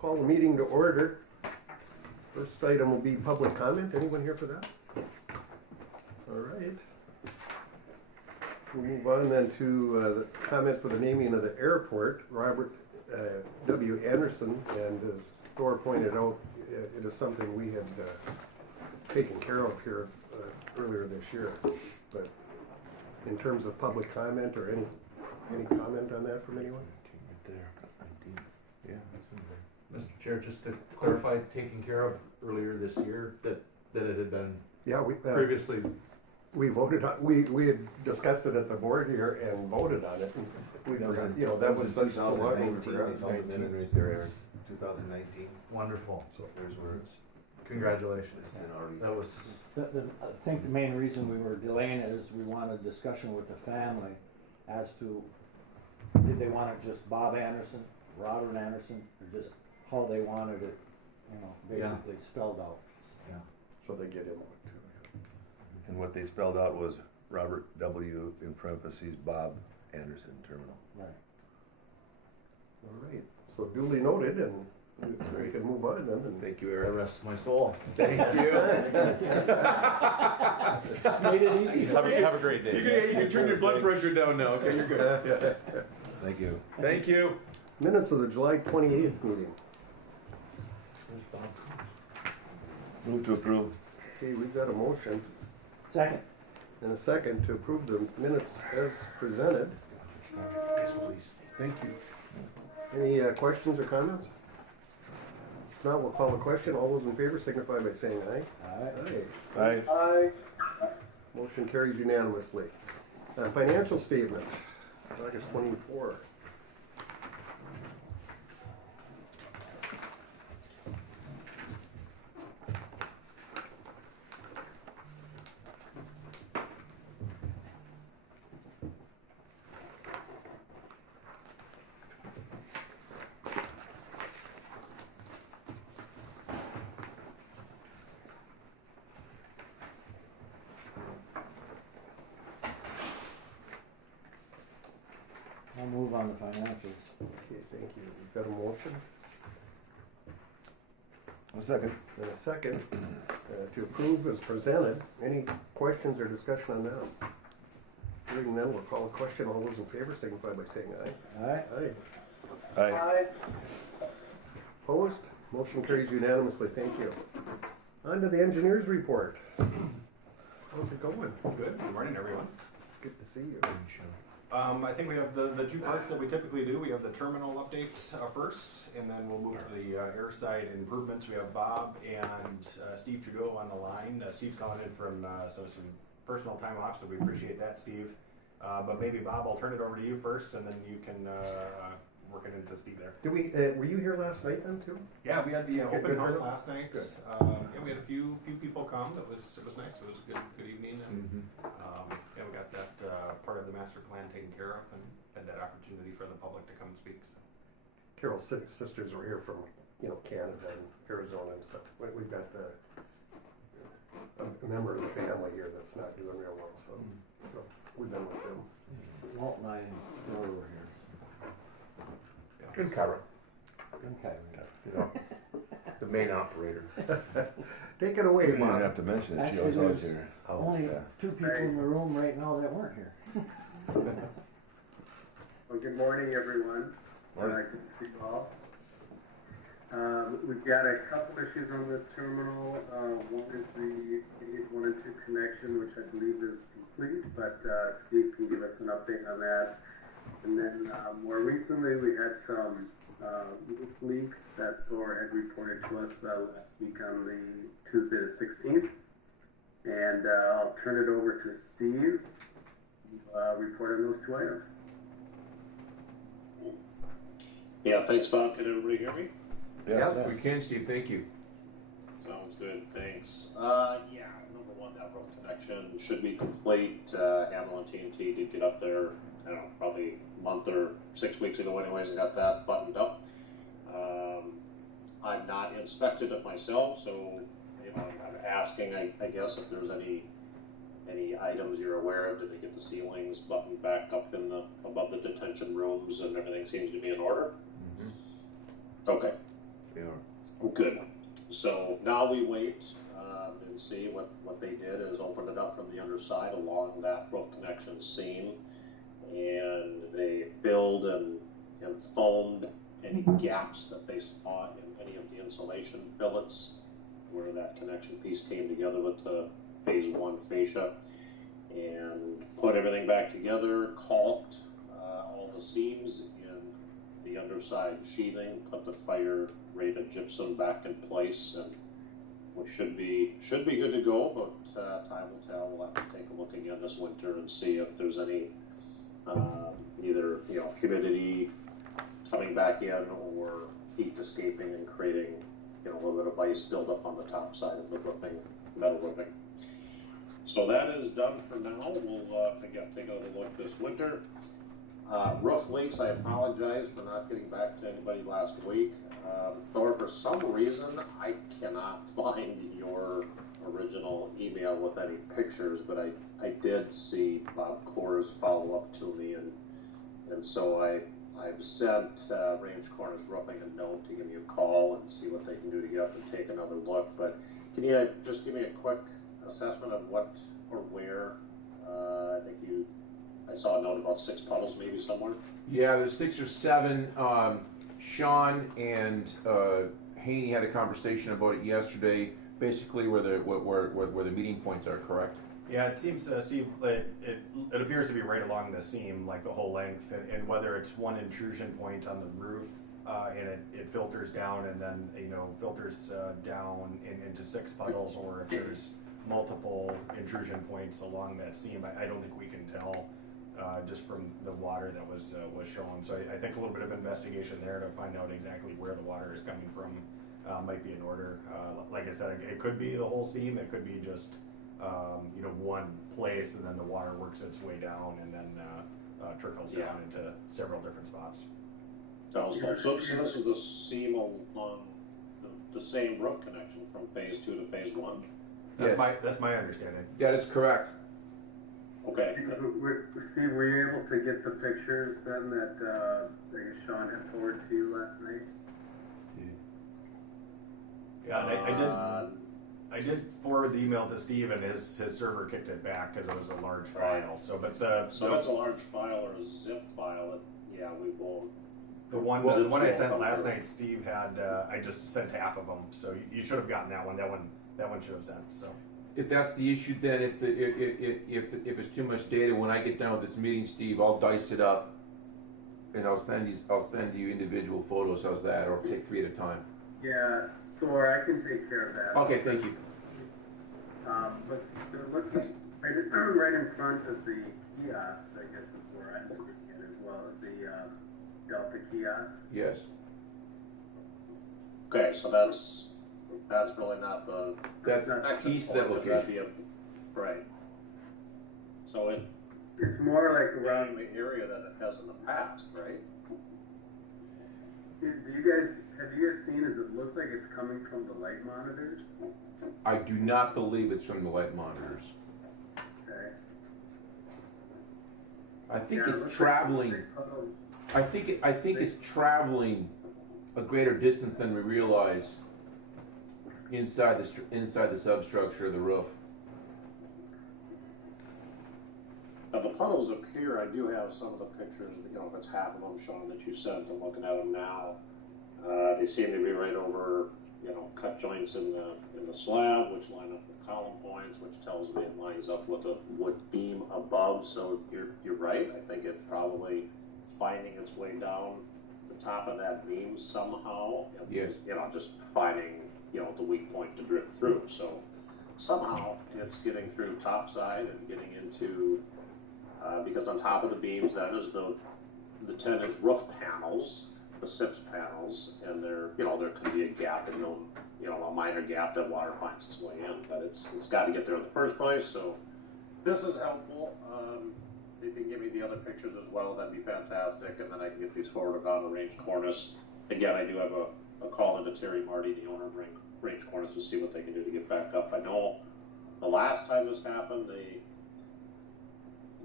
Call the meeting to order. First item will be public comment. Anyone here for that? All right. We'll move on then to the comment for the naming of the airport. Robert W. Anderson, and as Thor pointed out, it is something we had taken care of here earlier this year. But in terms of public comment or any comment on that from anyone? Yeah, Mr. Chair, just to clarify, taken care of earlier this year, that it had been previously. We voted on. We had discussed it at the board here and voted on it. And we forgot. You know, that was such so long ago. We forgot. We found the minutes right there, Aaron. 2019. Wonderful. So there's where it's. Congratulations. Already. That was. I think the main reason we were delaying it is we wanted discussion with the family as to did they want it just Bob Anderson, Robert Anderson, or just how they wanted it, basically spelled out. Yeah. So they get input too. And what they spelled out was Robert W. in parentheses Bob Anderson Terminal. Right. All right. So duly noted, and we can move on then. And Thank you, That Aaron. rests my soul. Thank you. Made it easy. Have a great day. You can turn your blood pressure down now. Okay, you're good. Thank you. Thank you. Minutes of the July 28th meeting. Move to approve. Okay, we've got a motion Second. and a second to approve the minutes as presented. Yes, please. Thank you. Any questions or comments? If not, we'll call the question. All those in favor signify by saying aye. Aye. Aye. Aye. Motion carries unanimously. Financial statement, August 24. I'll move on the financials. Okay, thank you. We've got a motion A second. and a second to approve as presented. Any questions or discussion on that? Hearing none, we'll call a question. All those in favor signify by saying aye. Aye. Aye. Aye. Opposed? Motion carries unanimously. Thank you. On to the engineer's report. How's it going? Good morning, everyone. Good to see you. I think we have the two parts that we typically do. We have the terminal update first, and then we'll move to the airside improvements. We have Bob and Steve Trudeau on the line. Steve's calling in from some personal time off, so we appreciate that, Steve. But maybe, Bob, I'll turn it over to you first, and then you can work it into Steve there. Did we? Were you here last night then too? Yeah, we had the open good house turnout? last night. Good. Yeah, we had a few people come. It was nice. It was a good evening, and yeah, we got that part of the master plan taken care of, and had that opportunity for the public to come and speak. So. Carol's sisters were here from Canada and Arizona and stuff. We've got a member of the family here that's not doing real well, so we've been with them. Walt and I were here. Yeah. Good cover. Okay. The main operator. Take it away, You don't Bob. have to mention it. She Actually, was always there's here. only yeah. two people in the room right now that weren't here. Well, good morning, everyone. Morning. Good to see you all. We've got a couple issues on the terminal. One is the phase 1 and 2 connection, which I believe is complete, but Steve can give us an update on that. And then more recently, we had some roof leaks that Thor had reported to us last week on the Tuesday the 16th. And I'll turn it over to Steve to report on those two items. Yeah, thanks, Bob. Can everybody hear me? Yes. Yep. We can, Steve. Thank you. Sounds good, thanks. Yeah, number one, that road connection should be complete. Hamlin TNT did get up there, I don't know, probably a month or 6 weeks ago anyways, and got that buttoned up. I've not inspected it myself, so I'm asking, I guess, if there's any items you're aware of. Did they get the ceilings buttoned back up in above the detention rooms, and everything seems to be in order? Okay. They are. Good. So now we wait and see what they did is open it up from the underside along that roof connection seam, and they filled and foamed any gaps that they saw in any of the insulation billets where that connection piece came together with the phase 1 fascia, and put everything back together, caulked all the seams in the underside sheathing, put the fire rated gypsum back in place, and we should be good to go, but time will tell. We'll have to take a look again this winter and see if there's any either humidity coming back in or heat escaping and creating a little bit of ice buildup on the top side of the roofing, metal roofing. So that is done for now. We'll again take a look this winter. Roof leaks, I apologize for not getting back to anybody last week. Thor, for some reason, I cannot find your original email with any pictures, but I did see Bob Core's follow up to me, and so I've sent Range Corners Roofing a note to give me a call and see what they can do to get up and take another look. But can you just give me a quick assessment of what or where? I saw a note about 6 puddles maybe somewhere. Yeah, there's 6 or 7. Sean and Haney had a conversation about it yesterday. Basically, where the meeting points are, correct? Yeah, it seems, Steve, it appears to be right along the seam, like the whole length, and whether it's one intrusion point on the roof, and it filters down and then filters down into 6 puddles, or if there's multiple intrusion points along that seam, I don't think we can tell just from the water that was shown. So I think a little bit of investigation there to find out exactly where the water is coming from might be in order. Like I said, it could be the whole seam. It could be just one place, and then the water works its way down and then trickles down into several different spots. So this is the seam along the same roof connection from phase 2 to phase 1. That's my understanding. That is correct. Okay. Steve, were you able to get the pictures then that Sean had forwarded to you last night? Yeah, and I did forward the email to Steve, and his server kicked it back because it was a large file. So that's a large file or a zip file. We won't. The one I sent last night, Steve had. I just sent half of them, so you should have gotten that one. That one should have sent. So. If that's the issue, then if it's too much data, when I get done with this meeting, Steve, I'll dice it up, and I'll send you individual photos. How's that? Or take 3 at a time. Yeah, Thor, I can take care of that. Okay, thank you. Let's right in front of the kiosk, I guess is where I'm seeing it as well, the Delta kiosk. Yes. Okay, so that's really not the. That's east of that location. Right. So it's more like around the area that it has in the past, right? Have you guys seen, does it look like it's coming from the light monitors? I do not believe it's from the light monitors. Okay. I think it's traveling. I think it's traveling a greater distance than we realize inside the substructure of the roof. Now the puddles appear. I do have some of the pictures. If it's half of them, Sean, that you sent. I'm looking at them now. They seem to be right over, cut joints in the slab, which line up with column points, which tells me it lines up with a wood beam above. So you're right. I think it's probably finding its way down the top of that beam somehow. Yes. Just finding the weak point to drip through. So somehow it's getting through topside and getting into because on top of the beams that is the 10-inch roof panels, the SIPS panels, and there could be a gap in a minor gap that water finds its way in, but it's got to get there in the first place. So this is helpful. If you can give me the other pictures as well, that'd be fantastic, and then I can get these forwarded on to Range Cornice. Again, I do have a call into Terry Marty, the owner of Range Cornice, to see what they can do to get back up. I know the last time this happened,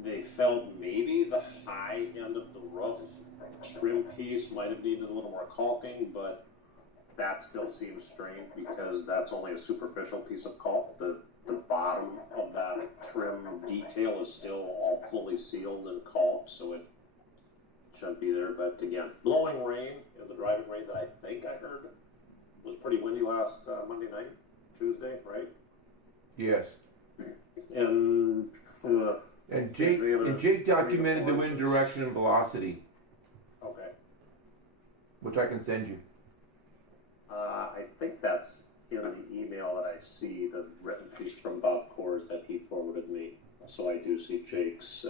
they felt maybe the high end of the roof trim piece might have needed a little more caulking, but that that still seems strange because that's only a superficial piece of caulk. The bottom of that trim detail is still all fully sealed and caulked, so it shouldn't be there. But again, blowing rain, the driving rain that I think I heard was pretty windy last Monday night, Tuesday, right? Yes. And Jake documented the wind direction and velocity, okay. which I can send you. I think that's in the email that I see, the written piece from Bob Kors that he forwarded me. So I do see Jake's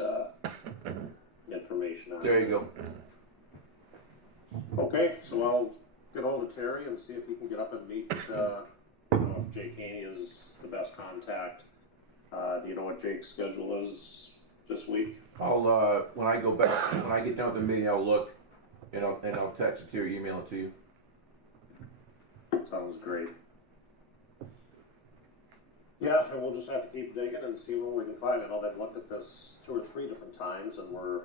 information on There it. you go. Okay, so I'll get hold of Terry and see if he can get up and meet. If Jake Haney is the best contact. Do you know what Jake's schedule is this week? I'll when I get done with the meeting, I'll look and I'll text it to you or email it to you. Sounds great. Yeah, and we'll just have to keep digging and see what we can find. I know they've looked at this 2 or 3 different times, and we're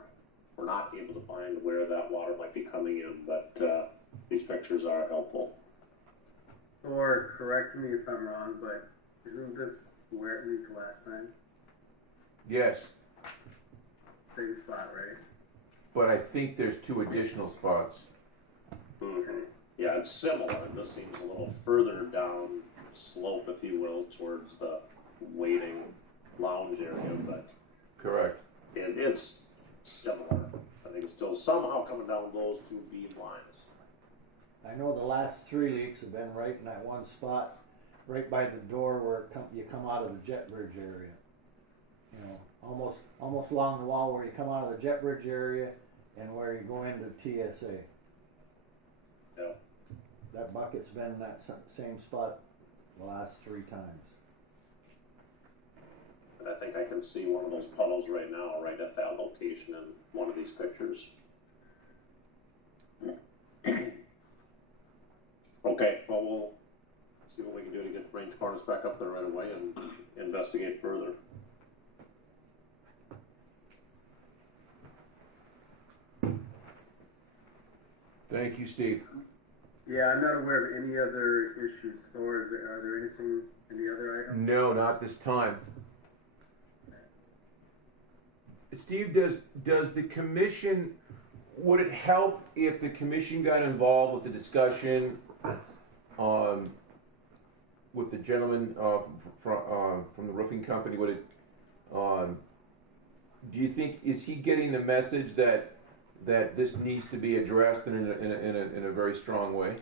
not able to find where that water might be coming in. But these pictures are helpful. Or correct me if I'm wrong, but isn't this where it leaked last time? Yes, Same spot, right? but I think there's 2 additional spots. Mm-hmm. Yeah, it's similar. This seems a little further down slope, if you will, towards the waiting lounge area, but Correct. it's similar. I think it's still somehow coming down those 2 beam lines. I know the last 3 leaks have been right in that one spot, right by the door where you come out of the jet bridge area. You know, almost along the wall where you come out of the jet bridge area and where you go into TSA. Yeah. That bucket's been in that same spot the last 3 times. And I think I can see one of those puddles right now, right at that location in one of these pictures. Okay, well, we'll see what we can do to get range corners back up there right away and investigate further. Thank you, Steve. Yeah, I'm not aware of any other issues. So are there any other items? No, not this time. Steve, does the commission, would it help if the commission got involved with the discussion with the gentleman from the roofing company? Would it, do you think, is he getting the message that this needs to be addressed in a very strong way?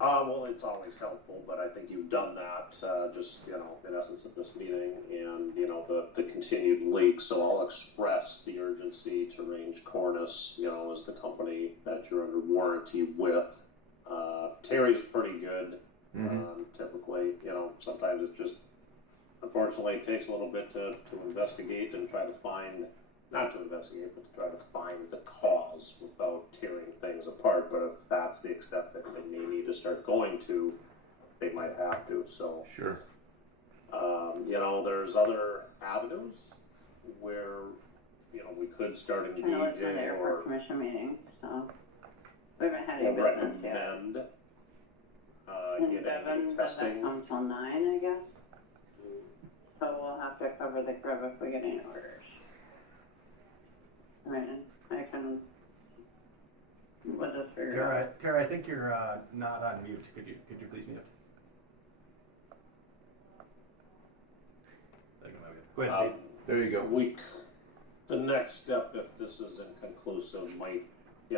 Well, it's always helpful, but I think you've done that just, in essence at this meeting and, the continued leak. So I'll express the urgency to Range Cornice, as the company that you're under warranty with. Terry's pretty good. Mm-hmm. Typically, sometimes it's just, unfortunately, it takes a little bit to investigate and try to find, not to investigate, but to try to find the cause without tearing things apart. But if that's the extent that they may need to start going to, they might have to. So, Sure. There's other avenues where, we could start engaging I know it's an airport commission meeting, so we haven't had any business yet. recommend And getting Devin testing. doesn't come till 9, I guess. So we'll have to cover the crib if we get any orders. I mean, I can, we'll just figure it out. Tara, I think you're not on mute. Could you please mute? Go ahead, Steve. There you go. The next step, if this is inconclusive, might, be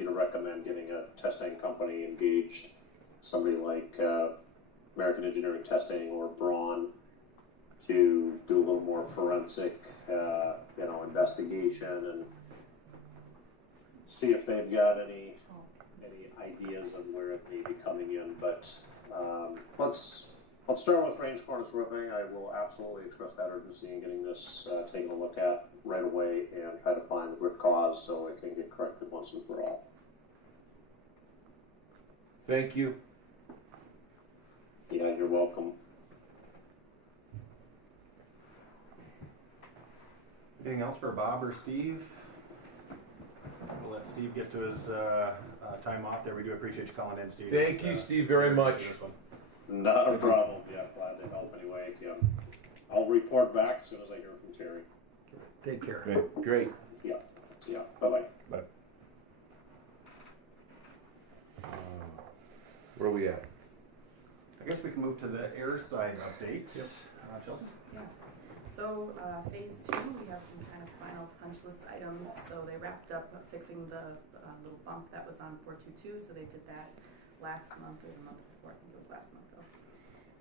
to recommend getting a testing company engaged, somebody like American Engineering Testing or Braun, to do a little more forensic, investigation and see if they've got any ideas on where it may be coming in. But let's start with Range Cornice Roofing. I will absolutely express that urgency in getting this taken a look at right away and try to find the root cause so it can get corrected once and for all. Thank you. Yeah, you're welcome. Anything else for Bob or Steve? We'll let let Steve get to his time off there. We do appreciate you calling in, Steve. Thank you, Steve, very much. This one. Not a problem. Yeah, glad to help anyway. Yeah. I'll report back as soon as I hear from Terry. Take care. Great. Yeah. Yeah. Bye-bye. But Where are we at? I guess we can move to the air side update. Yep. Chelsea? Yeah. So, phase 2, we have some kind of final punch list items. So they wrapped up fixing the little bump that was on 422. So they did that last month or the month before. I think it was last month though.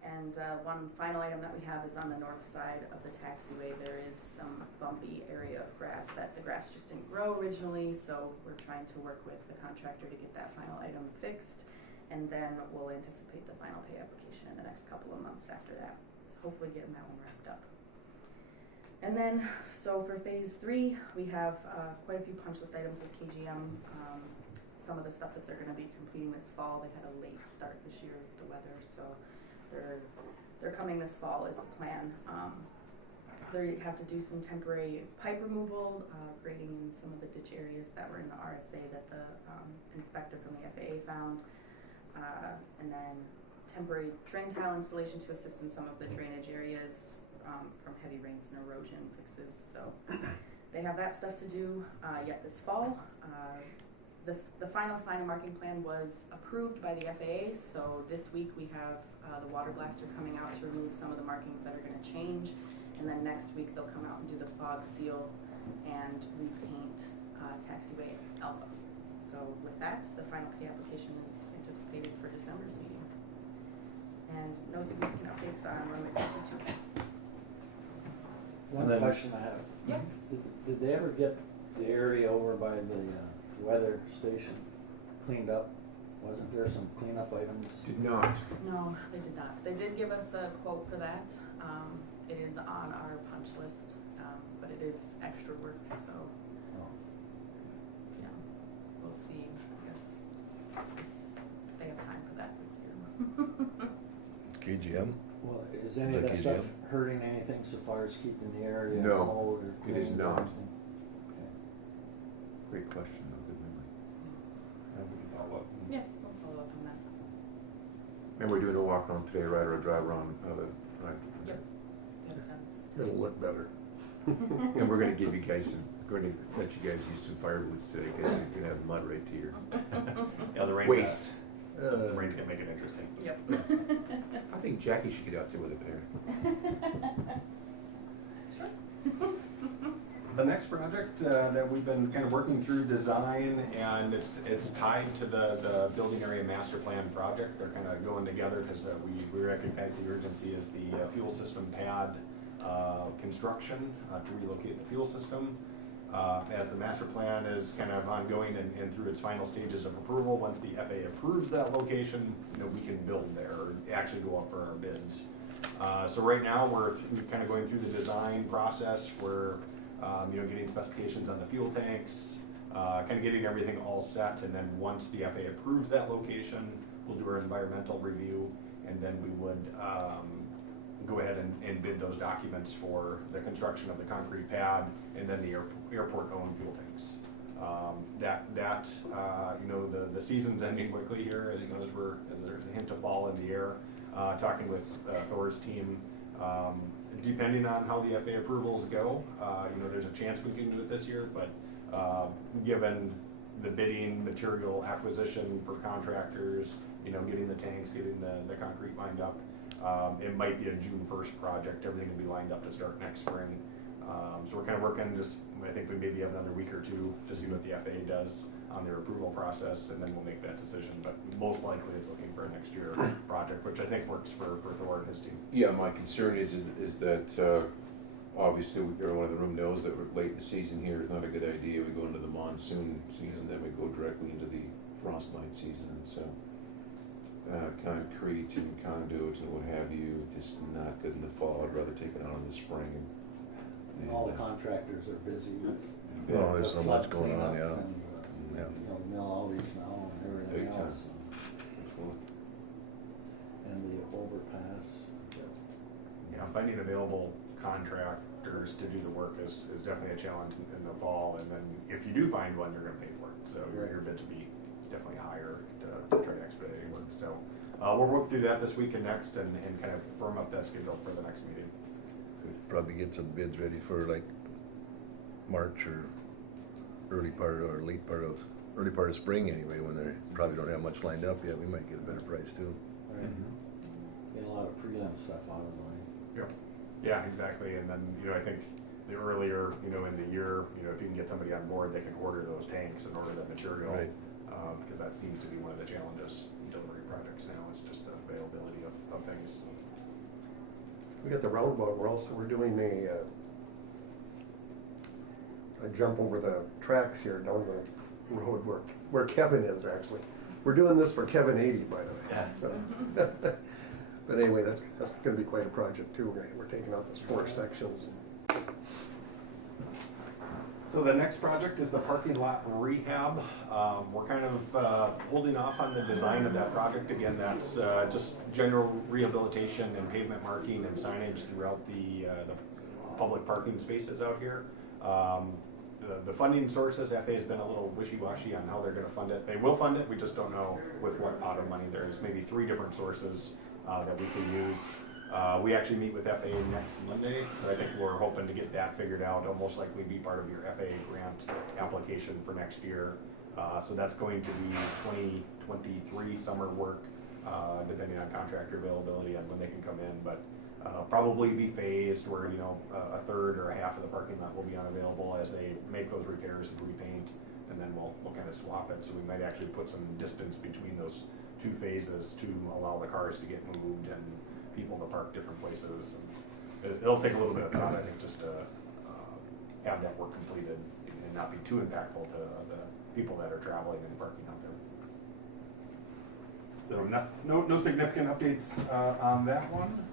And one final item that we have is on the north side of the taxiway. There is some bumpy area of grass that the grass just didn't grow originally. So we're trying to work with the contractor to get that final item fixed. And then we'll anticipate the final pay application in the next couple of months after that. So hopefully getting that one wrapped up. And then, so for phase 3, we have quite a few punch list items with KGM. Some of the stuff that they're going to be completing this fall. They had a late start this year with the weather, so they're coming this fall is the plan. They have to do some temporary pipe removal, grading in some of the ditch areas that were in the RSA that the inspector from the FAA found. And then temporary drain tile installation to assist in some of the drainage areas from heavy rains and erosion fixes. So they have that stuff to do yet this fall. The final sign and marking plan was approved by the FAA, so this week we have the water blaster coming out to remove some of the markings that are going to change, and then next week they'll come out and do the fog seal and repaint taxiway alpha. So with that, the final pay application is anticipated for December's meeting. And no significant updates on runway 52. One question I have. Yeah. Did they ever get the area over by the weather station cleaned up? Wasn't there some cleanup items? Did not. No, they did not. They did give us a quote for that. It is on our punch list, but it is extra work, so Oh. yeah, we'll see, I guess, if they have time for that this year. KGM? Well, is any of The that stuff KGM? hurting anything so far as keeping the area No, mowed or it is cleaned or not. anything? Okay. Great question, though. Good memory. We can follow up. Yeah, we'll follow up on that. And we're doing a walk around today, right, or a drive around, right? Yep. Yeah, that's It'll look better. And we're gonna give you guys some, going to let you guys use some fire boots today, because you're gonna have mud right to your Yeah, the rain. waist. The rain's gonna make it interesting. Yep. I think Jackie should get out there with a pair. The next project that we've been kind of working through design, and it's tied to the building area master plan project. They're kind of going together because we recognize the urgency as the fuel system pad construction to relocate the fuel system. As the master plan is kind of ongoing and through its final stages of approval, once the FAA approves that location, we can build there or actually go up for our bids. So right now we're kind of going through the design process. We're getting specifications on the fuel tanks, kind of getting everything all set, and then once the FAA approves that location, we'll do our environmental review, and then we would go ahead and bid those documents for the construction of the concrete pad and then the airport-owned fuel tanks. The season's ending quickly here, as there's a hint of fall in the air. Talking with Thor's team, depending on how the FAA approvals go, there's a chance we can do it this year, but given the bidding, material acquisition for contractors, getting the tanks, getting the concrete lined up, it might be a June 1st project. Everything will be lined up to start next spring. So we're kind of working I think we maybe have another week or two to see what the FAA does on their approval process, and then we'll make that decision. But most likely it's looking for a next year project, which I think works for Thor and his team. Yeah, my concern is that obviously everyone in the room knows that we're late in the season here is not a good idea. We go into the monsoon season, then we go directly into the frostbite season, and so concrete and conduit and what have you, just not good in the fall. I'd rather take it on in the spring. And All the contractors are busy with. Oh, there's the so much flood going on, cleanup yeah. and, Yeah. mill outreach now and everything Big time. else. And the overpass. Yeah, finding available contract contractors to do the work is definitely a challenge in the fall, and then if you do find one, you're gonna pay for it, so your bid to be definitely higher to try to expedite any work, so. We'll work through that this week and next and kind of firm up that schedule for the next meeting. Probably get some bids ready for like March or early part of spring anyway, when they probably don't have much lined up yet. We might get a better price too. Right. Get a lot of prelim stuff out of the way. Yep. Yeah, exactly. And then, I think the earlier, in the year, if you can get somebody on board, they can order those tanks and order the material. Right. Because that seems to be one of the challenges in delivery projects now, is just the availability of things. We got the roundabout, we're doing a jump over the tracks here down the road where Kevin is actually. We're doing this for Kevin 80, by the way. Yeah. So. But anyway, that's gonna be quite a project too. We're taking out those 4 sections. So the next project is the parking lot rehab. We're kind of holding off on the design of that project. Again, that's just general rehabilitation and pavement marking and signage throughout the public parking spaces out here. The funding sources, FA has been a little wishy-washy on how they're going to fund it. They will fund it, we just don't know with what pot of money. There's maybe 3 different sources that we can use. We actually meet with FA next Monday, so I think we're hoping to get that figured out. It'll most likely be part of your FA grant application for next year. So that's going to be 2023 summer work, depending on contractor availability and when they can come in. But probably be phased where, a third or a half of the parking lot will be unavailable as they make those repairs and repaint, and then we'll kind of swap it. So we might actually put some distance between those 2 phases to allow the cars to get moved and people to park different places. And it'll take a little bit of thought, I think, just to have that work completed and not be too impactful to the people that are traveling and parking out there. So no significant updates on that one.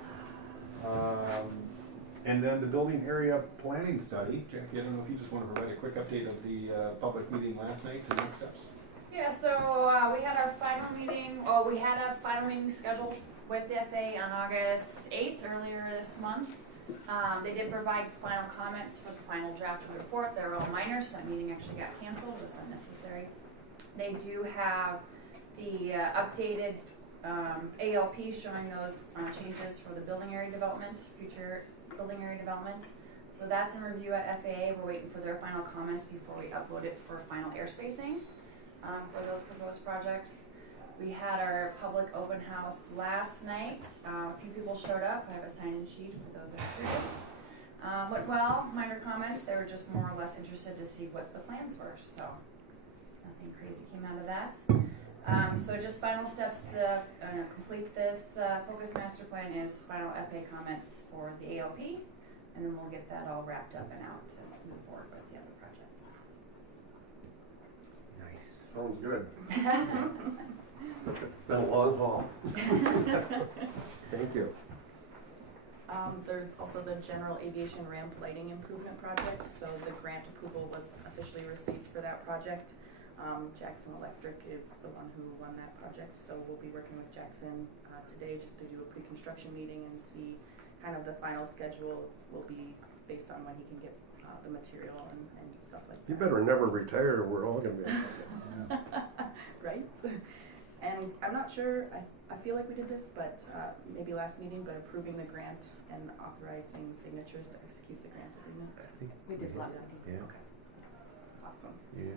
And then the building area planning study. Jackie, I don't know if you just want to provide a quick update of the public meeting last night and next steps. Yeah, so we had our final meeting, we had a final meeting scheduled with the FA on August 8th, earlier this month. They did provide final comments for the final draft of the report. They were all minor, so that meeting actually got canceled. It was unnecessary. They do have the updated ALP showing those changes for the building area development, future building area development. So that's in review at FAA. We're waiting for their final comments before we upload it for final air spacing for those proposed projects. We had our public open house last night. A few people showed up. I have a sign-in sheet for those that are curious. Went well, minor comments. They were just more or less interested to see what the plans were, so nothing crazy came out of that. So just final steps to complete this focus master plan is final FA comments for the ALP, and then we'll get that all wrapped up and out to move forward with the other projects. Nice. Sounds good. It's been a long haul. Thank you. There's also the general aviation ramp lighting improvement project. So the grant approval was officially received for that project. Jackson Electric is the one who won that project. So we'll be working with Jackson today just to do a pre-construction meeting and see kind of the final schedule will be based on when he can get the material and stuff like that. You better never retire, or we're all going to be in Right? And I'm not sure, I feel like we did this, but maybe last meeting, but approving the grant and authorizing signatures to execute the grant agreement. We did last meeting. Yeah. Okay. Awesome. Yeah.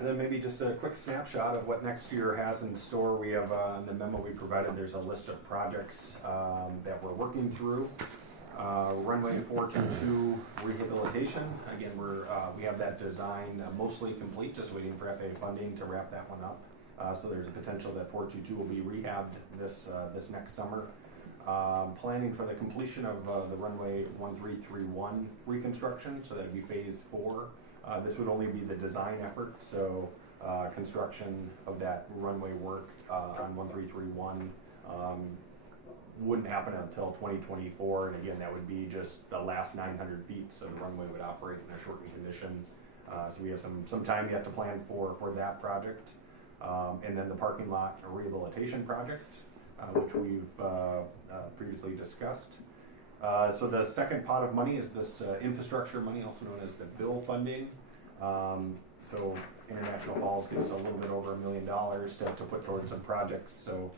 And then maybe just a quick snapshot of what next year has in store. We have in the memo we provided, there's a list of projects that we're working through. Runway 422 rehabilitation. Again, we have that design mostly complete, just waiting for FAA funding to wrap that one up. So there's a potential that 422 will be rehabbed this next summer. Planning for the completion of the runway 1331 reconstruction, so that would be phase 4. This would only be the design effort, so construction of that runway work on 1331 wouldn't happen until 2024, and again, that would be just the last 900 feet, so the runway would operate in a shortened condition. So we have some time yet to plan for that project. And then the parking lot rehabilitation project, which we've previously discussed. So the second pot of money is this infrastructure money, also known as the bill funding. So International Falls gets a little bit over $1 million to put towards some projects. So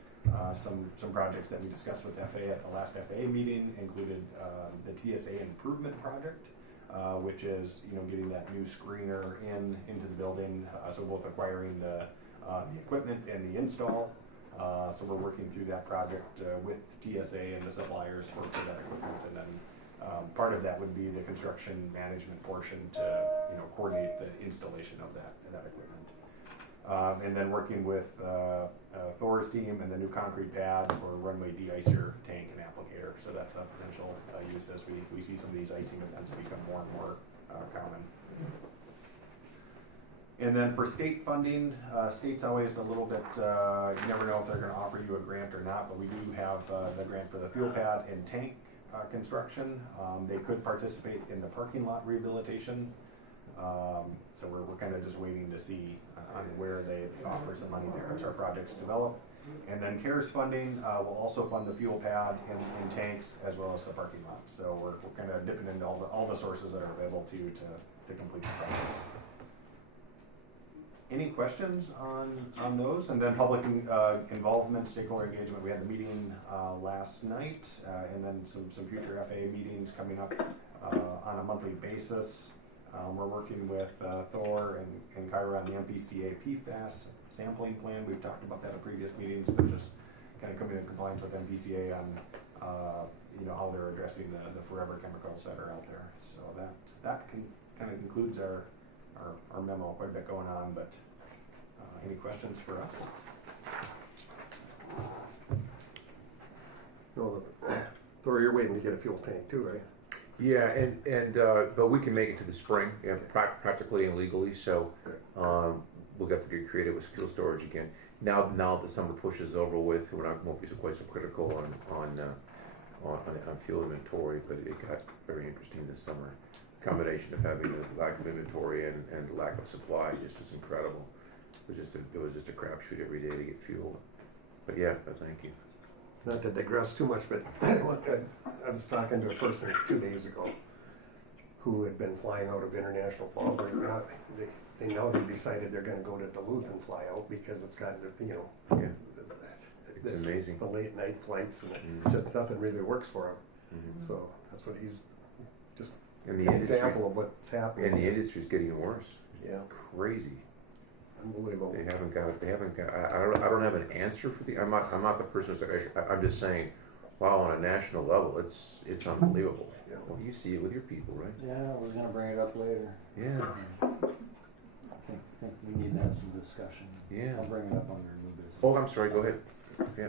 some projects that we discussed with FA at the last FA meeting included the TSA improvement project, which is getting that new screener into the building. So both acquiring the equipment and the install. So we're working through that project with TSA and the suppliers for that equipment, and then part of that would be the construction management portion to coordinate the installation of that equipment, and then working with Thor's team and the new concrete pad for runway de-icer tank and applicator. So that's a potential use as we see some of these icing events become more and more common. And then for state funding, state's always a little bit, you never know if they're going to offer you a grant or not, but we do have the grant for the fuel pad and tank construction. They could participate in the parking lot rehabilitation. So we're kind of just waiting to see on where they offer some money there as our projects develop. And then CARES funding will also fund the fuel pad and tanks as well as the parking lot. So we're kind of dipping into all the sources that are available to complete the projects. Any questions on those? And then public involvement, stakeholder engagement. We had the meeting last night, and then some future FAA meetings coming up on a monthly basis. We're working with Thor and Kyra on the MPCA PFAS sampling plan. We've talked about that at previous meetings, but just kind of coming in compliance with MPCA on how they're addressing the forever chemicals that are out there. So that kind of concludes our memo. Quite a bit going on, but any questions for us? No, Thor, you're waiting to get a fuel tank too, right? Yeah, and but we can make it to the spring, practically and legally. So we'll have to get creative with fuel storage again. Now the summer push is over with, won't be quite so critical on fuel inventory. But it got very interesting this summer. Combination of having the lack of inventory and lack of supply just was incredible. It was just a crapshoot every day to get fuel. But yeah, thank you. Not to digress too much, but I was talking to a person 2 days ago who had been flying out of International Falls. They decided they're going to go to Duluth and fly out because it's got it's amazing, the late night flights, and just nothing really works for them. Mm-hmm. So that's what he's just an example of what's happening. And the industry's getting worse. It's yeah, crazy. Unbelievable. They haven't got. I don't have an answer for the. I'm not the person who's. I'm just saying, wow, on a national level, it's unbelievable. Yeah. Well, you see it with your people, right? Yeah, I was going to bring it up later. Yeah. I think we need to have some discussion. Yeah. I'll bring it up under new business. Oh, I'm sorry. Go ahead. Yeah.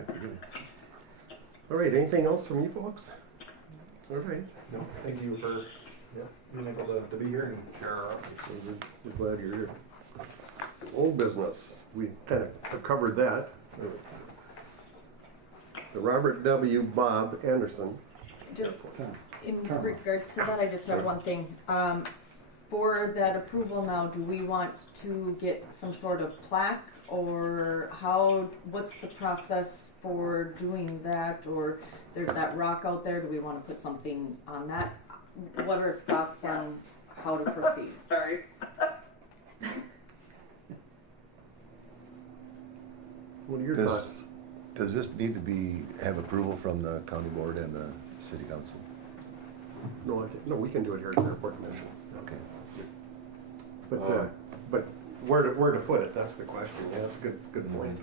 All right. Anything else from you folks? All right. No. Thank you for being able to be here and share our updates. We're glad you're here. Old business, we kind of covered that. The Robert W. Bob Anderson. Just in regards to that, I just have one thing. For that approval now, do we want to get some sort of plaque, or what's the process for doing that? Or there's that rock out there, do we want to put something on that? What are thoughts on how to proceed? Sorry. What are your thoughts? Does this need to have approval from the county board and the city council? No, we can do it here at the airport commission. Okay. But where to put it? That's the question. Yeah, that's a good point.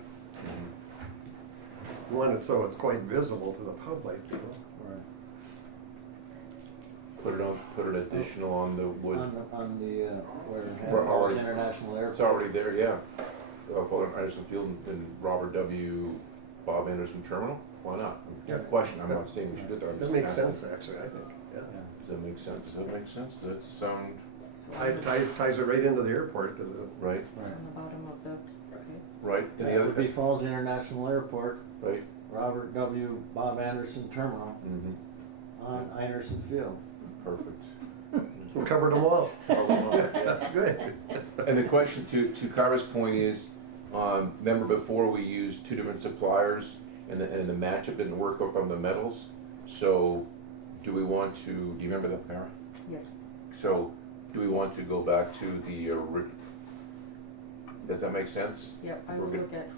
You want it so it's quite visible to the public, you know. Right. Put an additional on the wood. On the We're already- International Airport. It's already there, yeah. Father Anderson Field and Robert W. Bob Anderson Terminal. Why not? Yeah. Question. I'm not saying we should do that. I'm That just makes asking. sense, actually, I think. Yeah. Does that make sense? Does that make sense? Does that sound Ties it right into the airport. right? On the bottom of the, Right. And the Woodby Falls International Airport, right. Robert W. Bob Anderson Terminal Mm-hmm. on Anderson Field. Perfect. We covered them all. Yeah. That's good. And the question to Kyra's point is, remember before we used two different suppliers and the matchup didn't work up on the metals, so do we want to, do you remember that, Kara? Yes. So, do we want to go back to the, does that make sense? Yep, I We're will good. look at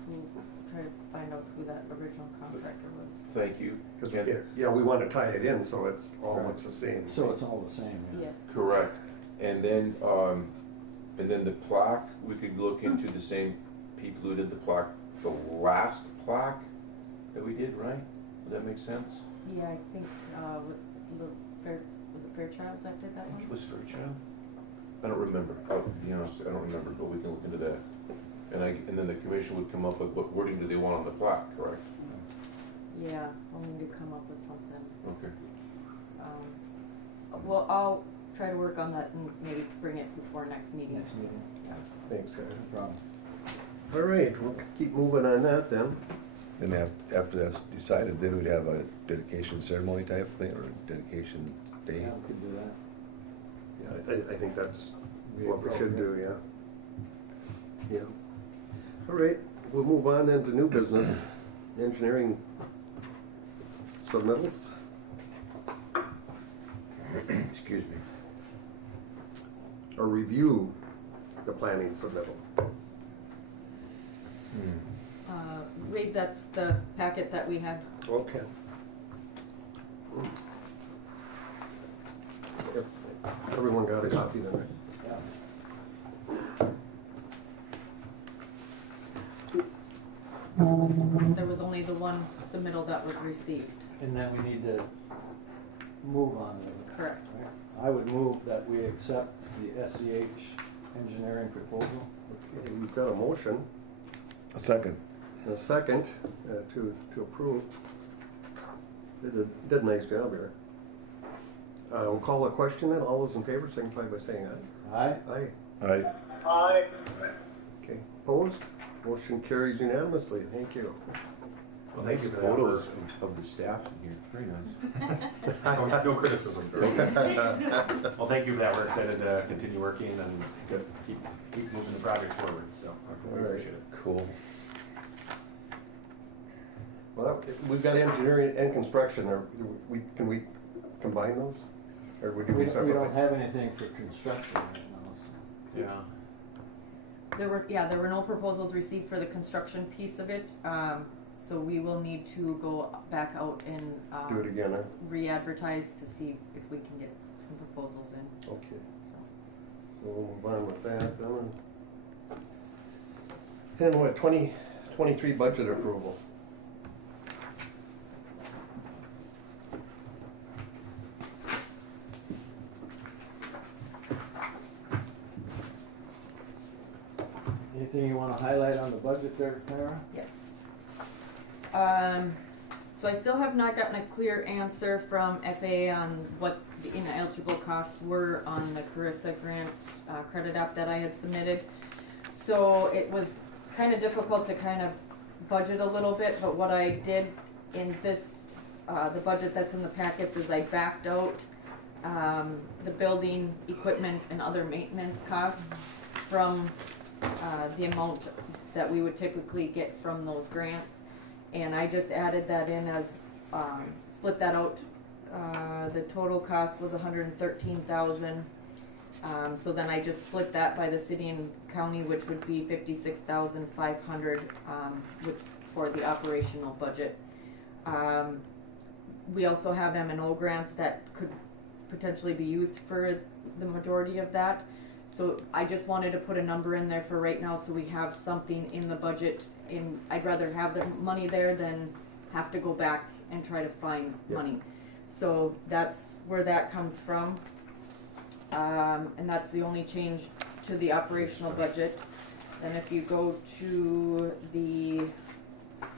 try to find out who that original contractor was. Thank you. Because, And- we want to tie it in so it's all looks the same. So it's all the same, yeah. Yeah. Correct. And then the plaque, we could look into the same people who did the plaque, the last plaque that we did, right? Would that make sense? Yeah, I think, was it Fairchild that did I that think one? it was Fairchild. I don't remember. I'll be honest, I don't remember, but we can look into that. And then the commission would come up with what wording do they want on the plaque, correct? Yeah, we'll need to come up with something. Okay. Well, I'll try to work on that and maybe bring it before next meeting. Next meeting, Yeah. Thanks, guys. no problem. All right, we'll keep moving on that then. Then after that's decided, then we'd have a dedication ceremony type thing, or dedication day. Yeah, we could do that. Yeah, I think that's Be what we should appropriate. do, yeah. Yeah. All right, we'll move on then to new business, engineering submittals. Excuse me. Or review the planning submittal. Read, that's the packet that we had. Okay. Yep. Everyone got a copy then, right? Yeah. There was only the one submittal that was received. And then we need to move on with it. Correct. Right? I would move that we accept the SEH engineering proposal. Okay, we've got a motion, A second. and a second to approve. Did a nice job here. We'll call a question then. All those in favor signify by saying aye. Aye? Aye. Aye. Okay, opposed? Motion carries unanimously. Thank you. Well, thank you for that. Photos of the staff in here, very nice. No criticism. Well, thank you for that. We're excited to continue working and keep moving the project forward, so we appreciate it. Cool. Well, we've got engineering and construction. Can we combine those? Or would you We be don't separate? have anything for construction right now, so. Yeah. There were no proposals received for the construction piece of it, so we will need to go back out and Do it again, huh? re-advertise to see if we can get some proposals in. Okay. So, So we'll move on with that then. And what, 2023 budget approval? Anything you wanna highlight on the budget there, Tara? yes. So I still have not gotten a clear answer from FAA on what the ineligible costs were on the Carissa grant credit app that I had submitted. So it was kind of difficult to kind of budget a little bit, but what I did in this, the budget that's in the packets is I backed out the building, equipment, and other maintenance costs from the amount that we would typically get from those grants. And I just added that in as, split that out. The total cost was $113,000. So then I just split that by the city and county, which would be $56,500, which for the operational budget. We also have M&O grants that could potentially be used for the majority of that. So I just wanted to put a number in there for right now so we have something in the budget. And I'd rather have the money there than have to go back and try to find money. So that's where that comes from. And that's the only change to the operational budget. And if you go to the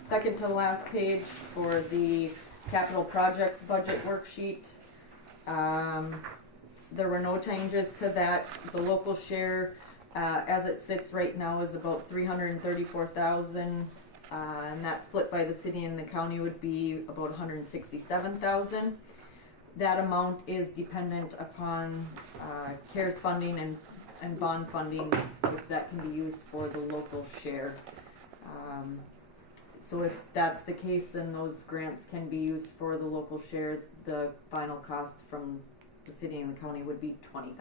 second to last page for the capital project budget worksheet, there were no changes to that. The local share, as it sits right now, is about $334,000, and that split by the city and the county would be about $167,000. That amount is dependent upon CARES funding and bond funding, if that can be used for the local share. So if that's the case, then those grants can be used for the local share. The final cost from the city and the county would be $20,000.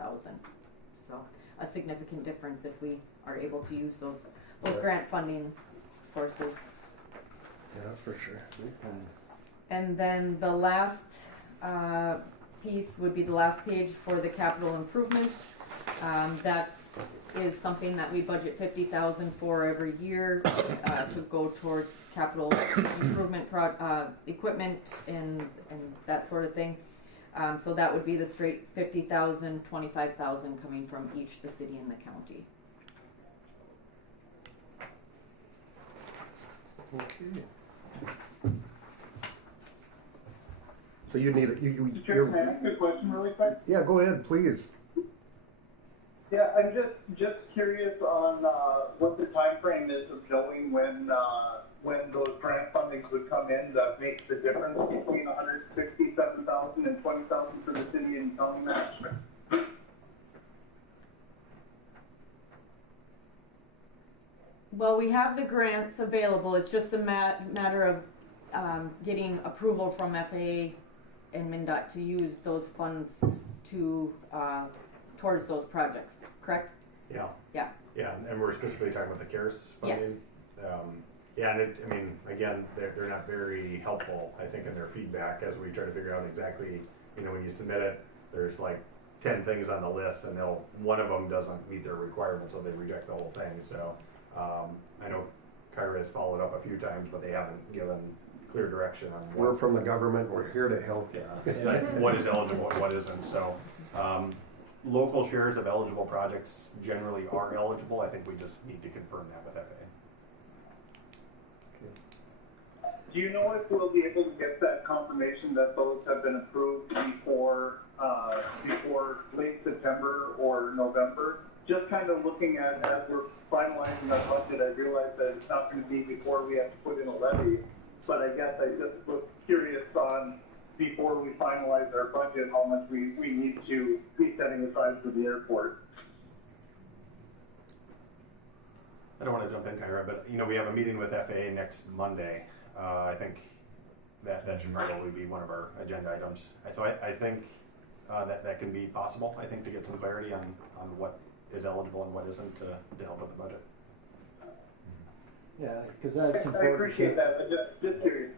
So a significant difference if we are able to use those grant funding sources. Yeah, that's for sure. And then the last piece would be the last page for the capital improvements. That is something that we budget $50,000 for every year to go towards capital improvement equipment and that sort of thing. So that would be the straight $50,000, $25,000 coming from each, the city and the county. Okay. So you need Chair, can I ask a question really quick? Yeah, go ahead, please. Yeah, I'm just curious on what the time frame is of knowing when those grant fundings would come in that makes the difference between $167,000 and $20,000 for the city and county management. Well, we have the grants available. It's just a matter of getting approval from FAA and MnDOT to use those funds to towards those projects. Correct? Yeah. Yeah. Yeah, and we're specifically talking about the CARES funding. Yeah, and I mean, again, they're not very helpful, I think, in their feedback as we try to figure out exactly, when you submit it, there's like 10 things on the list, and one of them doesn't meet their requirements, so they reject the whole thing. So I know Kyra has followed up a few times, but they haven't given clear direction on what. We're from the government. We're here to help. Yeah, what is eligible and what isn't. So local shares of eligible projects generally are eligible. I think we just need to confirm that with FAA. Do you know if we'll be able to get that confirmation that those have been approved before late September or November? Just kind of looking at as we're finalizing our budget, I realize that it's not going to be before we have to put in a levy, but I guess I just was curious on before we finalize our budget how much we need to be setting aside for the airport. I don't want to jump in, Kyra, but we have a meeting with FAA next Monday. I think that should probably be one of our agenda items. So I think that can be possible. I think to get some clarity on what is eligible and what isn't to help with the budget. Yeah, because that's important. I appreciate that, but just curious.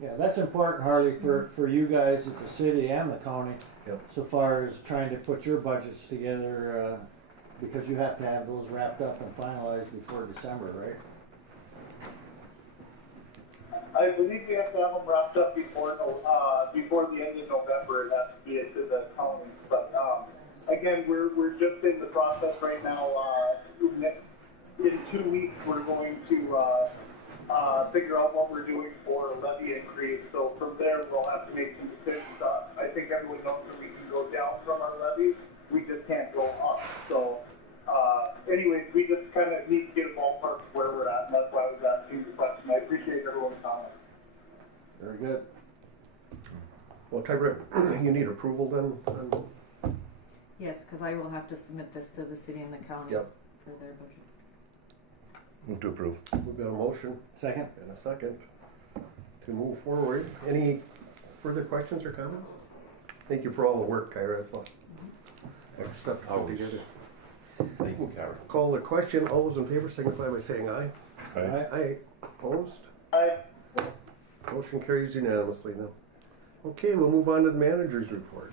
Yeah, that's important, Harley, for you guys at the city and the county, Yep. so far as trying to put your budgets together, because you have to have those wrapped up and finalized before December, right? I believe we have to have them wrapped up before the end of November. It has to be into the county. But again, we're just in the process right now. In 2 weeks, we're going to figure out what we're doing for a levy increase. So from there, we'll have to make some decisions. I think everyone knows that we can go down from our levy. We just can't go up. So anyways, we just kind of need to get a ballpark of where we're at, and that's why I was asking the question. I appreciate everyone's comment. Very good. Well, Kyra, you need approval then? Yes, because I will have to submit this to the city and the county Yep. for their budget. Move to approve. We've got a motion Second? and a second to move forward. Any further questions or comments? Thank you for all the work, Kyra. It's a lot of stuff to put Always. together. Thank you, Kyra. Call the question. All those in favor signify by saying aye. Aye. Aye. Opposed? Aye. Motion carries unanimously now. Okay, we'll move on to the manager's report.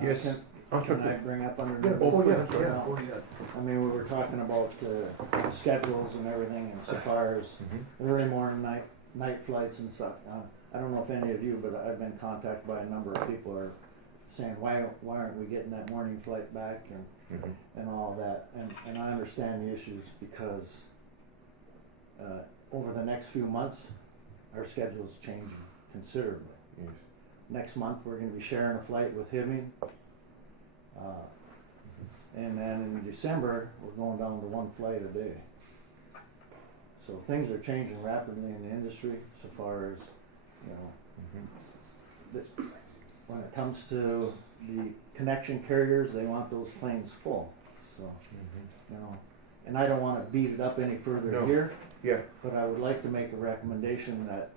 Yes. Can I bring up under? Yeah, new oh, yeah, business or yeah, no? go ahead. I mean, we were talking about schedules and everything, and so far as early morning, night flights and stuff. I don't know if any of you, but I've been contacted by a number of people who are saying, why aren't we getting that morning flight back and all that. And I understand the issues because over the next few months, our schedule's changing considerably. Yes. Next month, we're going to be sharing a flight with Hibbing. And then in December, we're going down to one flight a day. So things are changing rapidly in the industry so far as, this, when it comes to the connection carriers, they want those planes full. So, and I don't want to beat it up any further No. here, Yeah, But I would like to make a recommendation that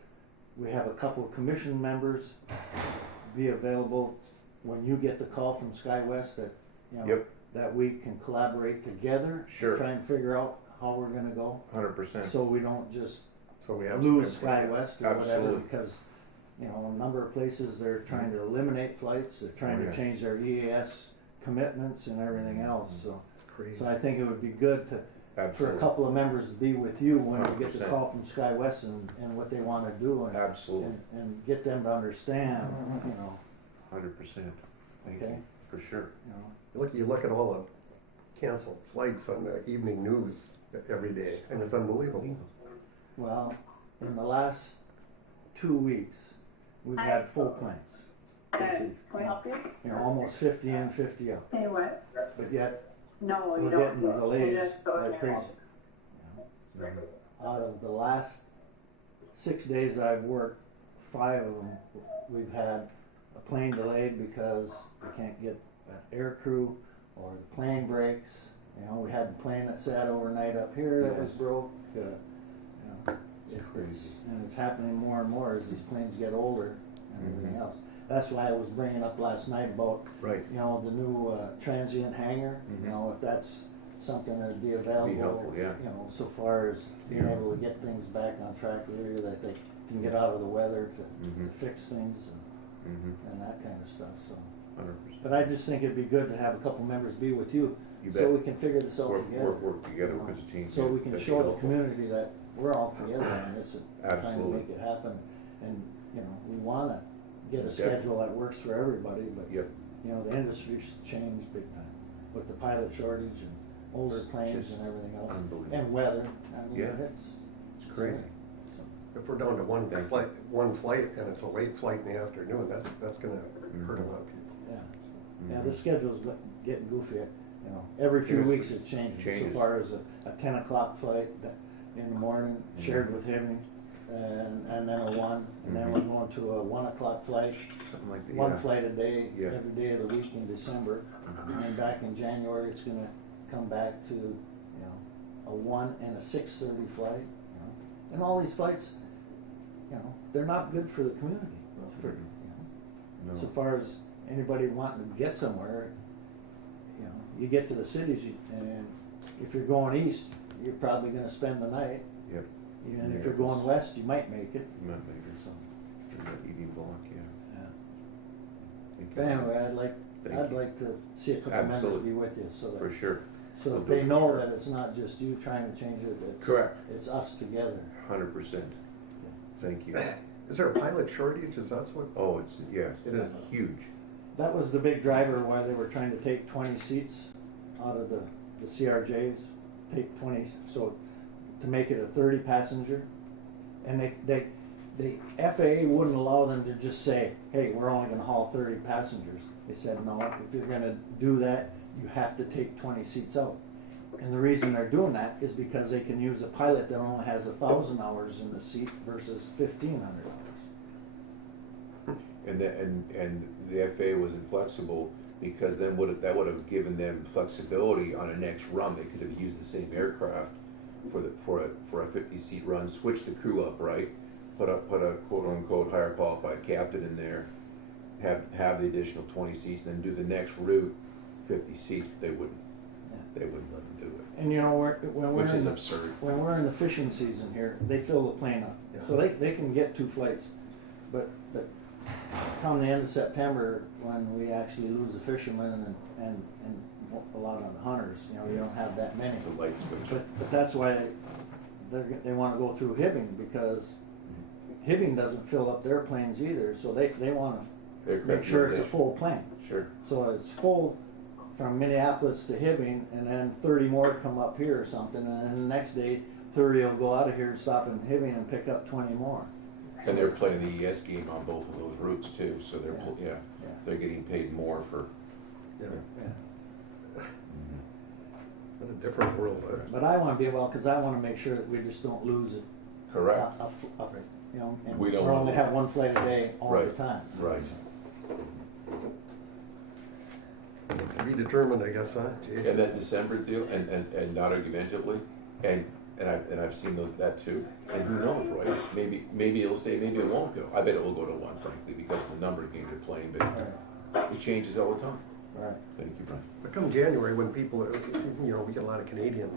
we have a couple of commission members be available when you get the call from SkyWest, that, you know, Yep. that we can collaborate together. Sure. Try and figure out how we're gonna go, 100%. so we don't just So we have. lose some- SkyWest or whatever, Absolutely. because, you know, a number of places, they're trying to eliminate flights, they're trying Oh, to yeah. change their EAS commitments and everything else, so. Crazy. So I think it would be good to, for a Absolutely. couple of members to be with you when we get the 100%. call from SkyWest and what they wanna do, Absolutely. and get them to understand, you know, 100%. Thank Okay. you. For sure. you know. You look at all the canceled flights on the evening news every day, and it's unbelievable. Well, in the last 2 weeks, we've had full planes. Can we help you? You know, almost 50 in, 50 out, Say what? but yet No, you we're don't. getting delays You just go like ahead. crazy. Out of the last 6 days that I've worked, 5 of them, we've had a plane delayed because we can't get an air crew, or the plane breaks. You know, we had the plane that sat overnight up here that was Yes. broke. You know, and it's happening more and more as these planes get older and everything else. That's why I was bringing up last night about, Right. you know, the new transient hangar. You know, if that's something that'd be available. Be helpful, yeah. You know, so far as being Yeah. able to get things back on track earlier, that they can get out of the weather to Mhm. fix things Mhm. and that kind of stuff. So, 100%. but I just think it'd be good to have a couple members be with you, You so bet. we can figure this out together. Work together as a team. So we can That'd be show the helpful. community that we're all together on this and trying to Absolutely. make it happen. And, you know, we wanna get a Definitely. schedule that works for everybody, but, Yep. you know, the industry's changed big time with the pilot shortage and older It's planes just and everything else. unbelievable. And weather, I mean, Yeah. it's crazy. So, If we're down to one Thank you. flight, and it's a late flight in the afternoon, that's gonna hurt a lot of people. Yeah, Mhm. yeah, the schedule's getting goofy, you know, every few Yes. weeks it's changing. So Changes. far as a 10 o'clock flight in the morning, shared with him, and then a 1, and then we're going to a 1 o'clock flight, Something like that. one yeah. flight a day, Yeah. every day of the week in December. And then back in January, it's gonna come back to, you know, a 1 and a 6:30 flight, you know. And all these flights, you know, they're not good for the community, for, you know. No. So far as anybody wanting to get somewhere, you know, you get to the cities, and if you're going east, you're probably gonna spend the night. Yep. And if Yeah. you're going west, you might make it. You might make it. So, That evening block, yeah. yeah. Thank But you. anyway, Thank I'd you. like to see a couple members Absolutely. be with you, so For that, sure. so We'll that do they it for know sure. that it's not just you trying to change it, it's. Correct. It's us together. 100%. Thank you. Is there a pilot shortage? Is that what? Oh, it's, yes, It is. huge. That was the big driver why they were trying to take 20 seats out of the CRJs, take 20, so to make it a 30 passenger. And the FAA wouldn't allow them to just say, hey, we're only gonna haul 30 passengers. They said, no, if you're gonna do that, you have to take 20 seats out. And the reason they're doing that is because they can use a pilot that only has 1,000 hours in the seat versus 1,500 hours. And the FAA was inflexible because then that would have given them flexibility on a next run. They could have used the same aircraft for a 50-seat run, switch the crew up, right? Put a quote unquote higher qualified captain in there, have the additional 20 seats, then do the next route 50 seats. But they wouldn't. They wouldn't let them do it. And you know, Which is absurd. when we're in the fishing season here, they fill the plane up. Yeah. So they can get 2 flights. But come the end of September, when we actually lose the fishermen and a lot of the hunters, you know, you don't have that many. The light switch. But that's why they want to go through Hibbing, because Hibbing doesn't fill up their planes either. So they want to Aircraft make sure it's a utilization. full plane. Sure. So it's full from Minneapolis to Hibbing, and then 30 more come up here or something, and then the next day 30 will go out of here and stop in Hibbing and pick up 20 more. And they're playing the ES game on both of those routes too, so Yeah. they're getting paid more for. Yeah. Yeah. What a different world. But I want to be because I want to make sure that we just don't lose it. Correct. You know, and We we don't only want to- have 1 flight a day all the Right. time. Right. To be determined, I guess, huh? Gee. And that December deal, and not argumentatively, and and I've seen that too. And who knows, right? Maybe it'll stay, maybe it won't go. I bet it will go to 1, frankly, because of the number of games they're playing. But it changes all the time. Right. Thank you, Brian. But come January, when people, we get a lot of Canadian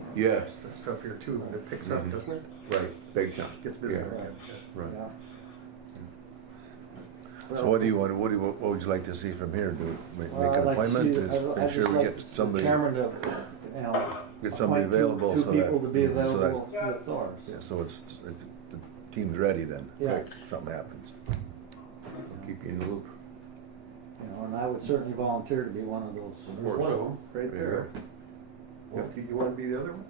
stuff here too, and it picks up, doesn't it? Right, big time. Gets busier Yeah. again. Right. Yeah. So what would you like to see from here? Do we make Well, an I'd like to appointment, see- to I'd make sure just we like get the somebody, chairman to, get somebody appoint available two so that. people to be so that- available with Thor's. Yeah, so the team's ready then. Yes. if something happens. I'll keep you in the loop. And I would certainly volunteer to be one of those. There's one of them, right there. Well, do you want to be the other one?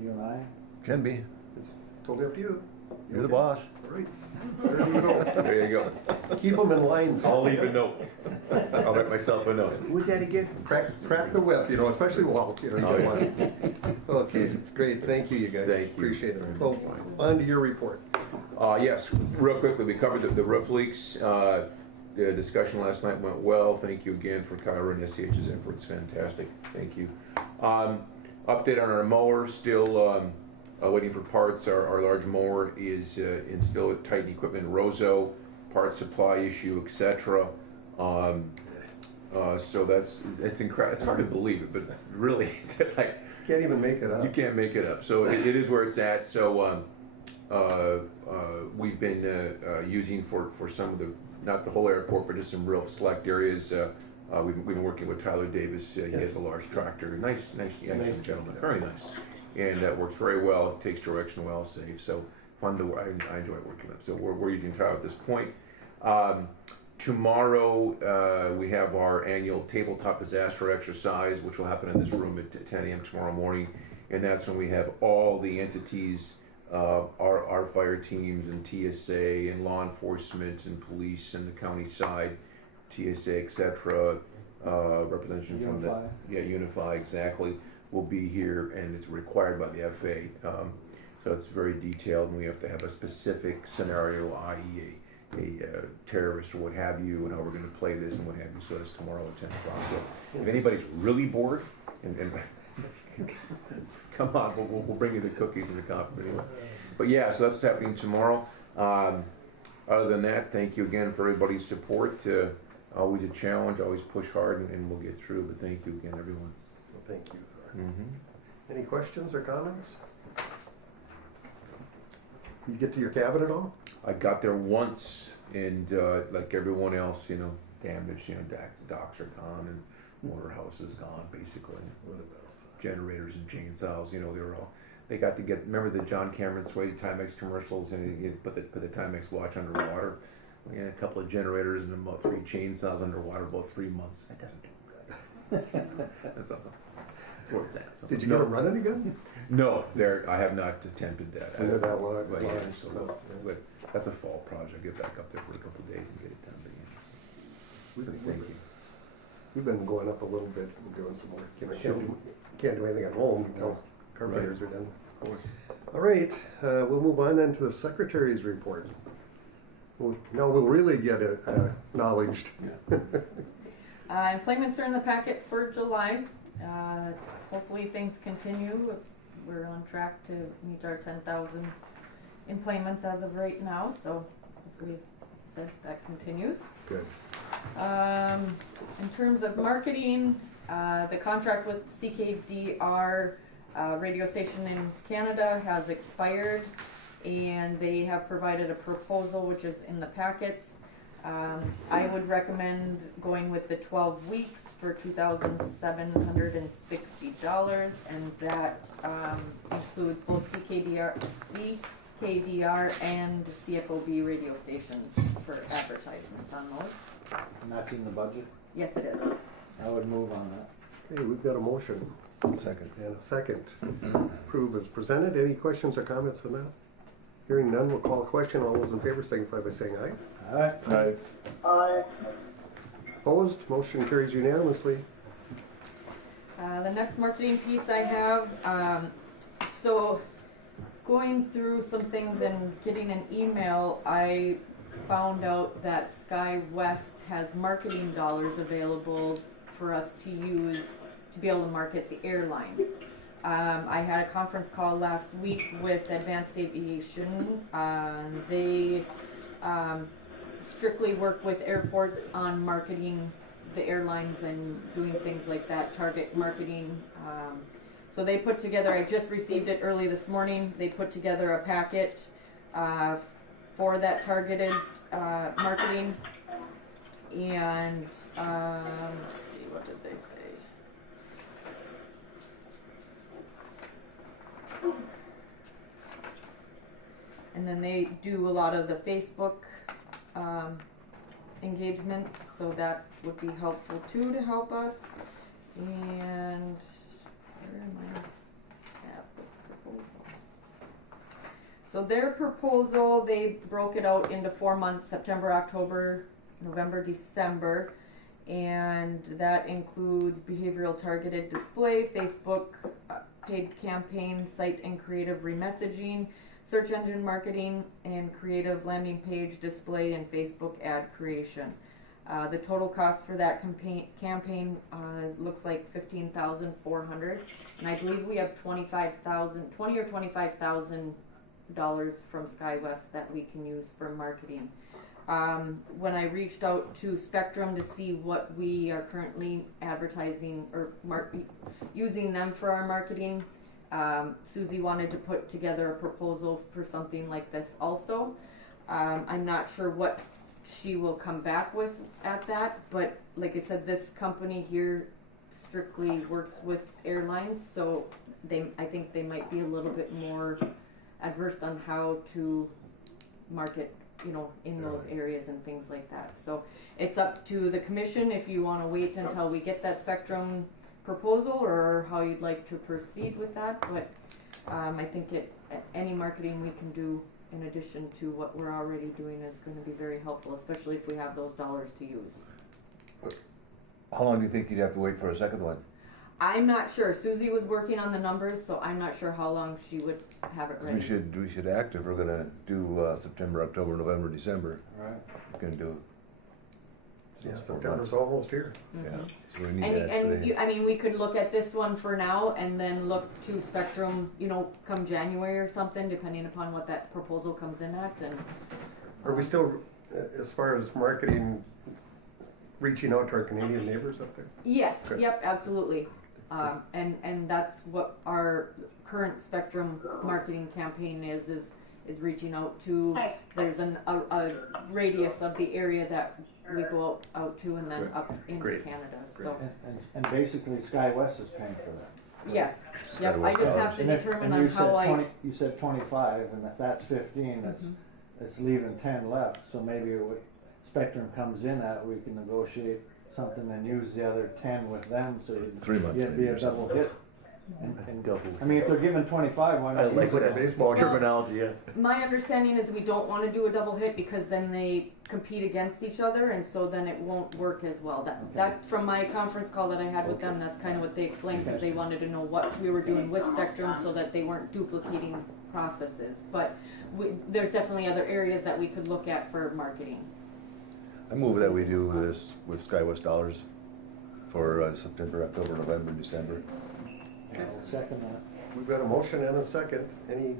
You and I? Can be. It's totally up to you. You're the boss. All right. There you go. There you go. Keep them in line. I'll leave a note. I'll write myself a note. Who's that again? Crack the whip, especially Walt. Oh, yeah. Okay, great. Thank you, you guys. Thank you. Appreciate it. Very Well, much. on to your report. Yes, real quickly, we covered the roof leaks. The discussion last night went well. Thank you again for Kyra and SCH's efforts. Fantastic. Thank you. Update on our mower, still waiting for parts. Our large mower is still at Titan Equipment Roseau, parts supply issue, etc. So it's incredible. It's hard to believe it, but really, it's like Can't even make it up. you can't make it up. So it is where it's at. So we've been using for some of the, not the whole airport, but just some real select areas. We've been working with Tyler Davis. He has a large tractor. Nice gentleman. Very nice. And that works very well. It takes direction well, safe. So fun to work. I enjoy working with him. So we're using Tyler at this point. Tomorrow we have our annual tabletop disaster exercise, which will happen in this room at 10 a.m. tomorrow morning. And that's when we have all the entities, our fire teams and TSA and law enforcement and police and the county side, TSA, etc. Representation from the Unify, exactly, will be here, and it's required by the FAA. So it's very detailed, and we have to have a specific scenario, i.e. a terrorist or what have you, and how we're going to play this and what have you. So that's tomorrow at 10 o'clock. So if anybody's really bored, and come on, we'll bring you the cookies and the coffee anyway. But yeah, so that's happening tomorrow. Other than that, thank you again for everybody's support. Always a challenge, always push hard, and we'll get through. But thank you again, everyone. Well, thank you, Thor. Mm-hmm. Any questions or comments? You get to your cabin at all? I got there once, and like everyone else, damaged. Docks are gone, and motor house is gone, basically. What about Generators and chainsaws, they got to get. Remember the John Cameron Sway Timex commercials, and you put the Timex watch underwater. We had a couple of generators and about 3 chainsaws underwater, about 3 months. That doesn't do good. That's awesome. That's where it's at. So. Did you get it running again? No, I have not attempted that. I know that one. But, but that's a fall project. Get back up there for a couple of days and get it done. Thank you. We've been going up a little bit and doing some work. Can't do anything at home until carpenters are done. All right, we'll move on then to the secretary's report. Now we'll really get it acknowledged. Employments are in the packet for July. Hopefully things continue. We're on track to meet our 10,000 employments as of right now, so as we said, that continues. Good. In terms of marketing, the contract with CKDR radio station in Canada has expired, and they have provided a proposal which is in the packets. I would recommend going with the 12 weeks for $2,760, and that includes both CKDR and CFOB radio stations for advertisements on those. And that's in the budget? Yes, it is. I would move on that. Okay, we've got a motion. Second. And a second. Approve as presented. Any questions or comments on that? Hearing none, we'll call a question. All those in favor signify by saying aye. Aye. Aye. Aye. Opposed? Motion carries unanimously. The next marketing piece I have, so going through some things and getting an email, I found out that Sky West has marketing dollars available for us to use to be able to market the airline. I had a conference call last week with Advanced Aviation. They strictly work with airports on marketing the airlines and doing things like that, target marketing. So they put together, I just received it early this morning, they put together a packet for that targeted marketing. And let's see, what did they say? And then they do a lot of the Facebook engagements, so that would be helpful too to help us. And where am I at with the proposal? So their proposal, they broke it out into 4 months: September, October, November, December, and that includes behavioral targeted display, Facebook paid campaign, site and creative remessaging, search engine marketing, and creative landing page display and Facebook ad creation. The total cost for that campaign looks like $15,400, and I believe we have $20 or $25,000 from SkyWest that we can use for marketing. When I reached out to Spectrum to see what we are currently advertising or using them for our marketing, Susie wanted to put together a proposal for something like this also. I'm not sure what she will come back with at that, but like I said, this company here strictly works with airlines, so I think they might be a little bit more adverse on how to market, in those areas and things like that. So it's up to the commission if you want to wait until we get that Spectrum proposal or how you'd like to proceed with that. But I think any marketing we can do in addition to what we're already doing is going to be very helpful, especially if we have those dollars to use. How long do you think you'd have to wait for a second one? I'm not sure. Susie was working on the numbers, so I'm not sure how long she would have it ready. We should act if we're gonna do September, October, November, December. Right. We're gonna do. Yeah, September's almost here. Mm-hmm. Yeah, so we need that today. We could look at this one for now and then look to Spectrum, come January or something, depending upon what that proposal comes in at. And are we still, as far as marketing, reaching out to our Canadian neighbors up there? Yes. Okay. Yep. Absolutely. And that's what our current Spectrum marketing campaign is reaching out to. There's a radius of the area that we go out to, and then up into Canada. So and basically SkyWest is paying for that. Yes. Yep. I just have to determine on how You said 25, and if that's 15, it's leaving 10 left. So maybe Spectrum comes in at, we can negotiate something and use the other 10 with them, so 3 months it'd be a double hit. Double. I mean, if they're giving 25, why not? I like use that it? baseball terminology. Yeah. My understanding is we don't want to do a double hit because then they compete against each other, and so then it won't work as well. That from my conference call that I had with them, that's kind of what they explained, because they wanted to know what we were doing with Spectrum so that they weren't duplicating processes. But there's definitely other areas that we could look at for marketing. I move that we do this with SkyWest dollars for September, October, November, December. I'll second that. We've got a motion and a second. Any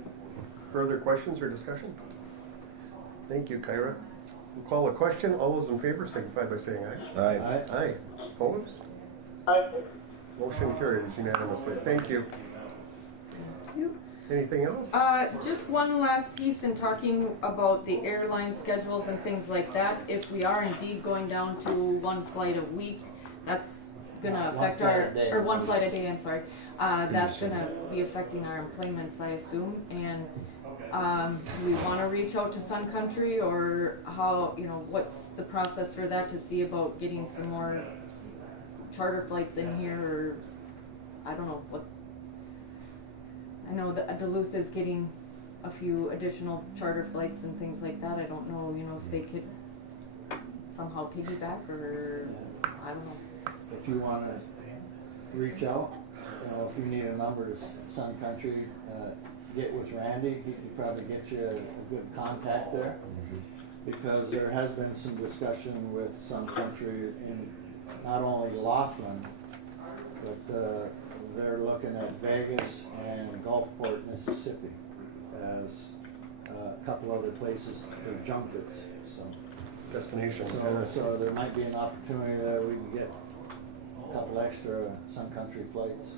further questions or discussion? Thank you, Kyra. We'll call a question. All those in favor signify by saying aye. Aye. Aye. Opposed? Aye. Motion carries unanimously. Thank you. Thank you. Anything else? Just one last piece in talking about the airline schedules and things like that. If we are indeed going down to one flight a week, that's gonna affect one flight a day, I'm sorry. That's gonna be affecting our employments, I assume. And do we wanna reach out to Sun Country, or how, what's the process for that, to see about getting some more charter flights in here, or I don't know what. I know that Duluth is getting a few additional charter flights and things like that. I don't know, if they could somehow piggyback, or I don't know. If you want to reach out, if you need a number to Sun Country, get with Randy. He can probably get you a good contact there, because there has been some discussion with Sun Country in not only Laughlin, but they're looking at Vegas and Gulfport, Mississippi as a couple other places for junkets, so. Destinations. So there might be an opportunity that we can get a couple extra Sun Country flights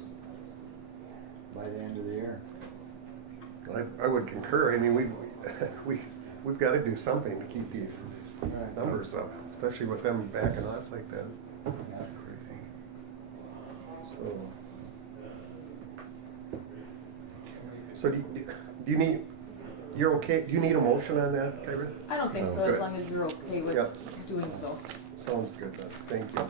by the end of the year. I would concur. I mean, we've got to do something to keep these Right. numbers up, especially with them backing off like that. Yeah. So do you need, you're okay, do you need a motion on that, Kyron? I don't think Oh, so, good. as long as you're okay with Yep. doing so. Sounds good then, thank you.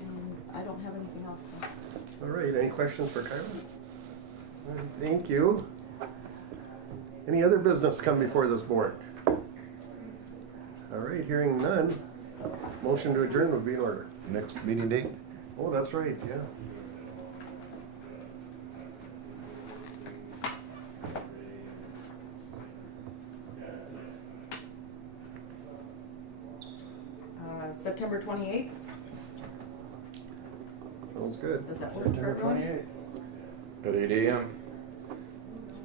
And I don't have anything else, so. All right, any questions for Kyron? All right, thank you. Any other business come before this board? All right, hearing none, motion to adjourn would be in order. Next meeting date? Oh, that's right, yeah. September 28th, Sounds good. does that work for September everyone? 28th. At 8 a.m.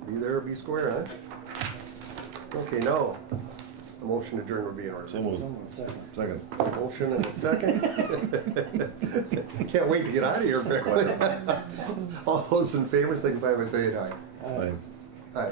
Be there, be square, huh? Okay, now, a motion to adjourn would be in order. So moved. Someone second. Second. Motion and a second. Can't wait to get out of here, apparently. All those in favor, signify by saying aye. Aye. Aye.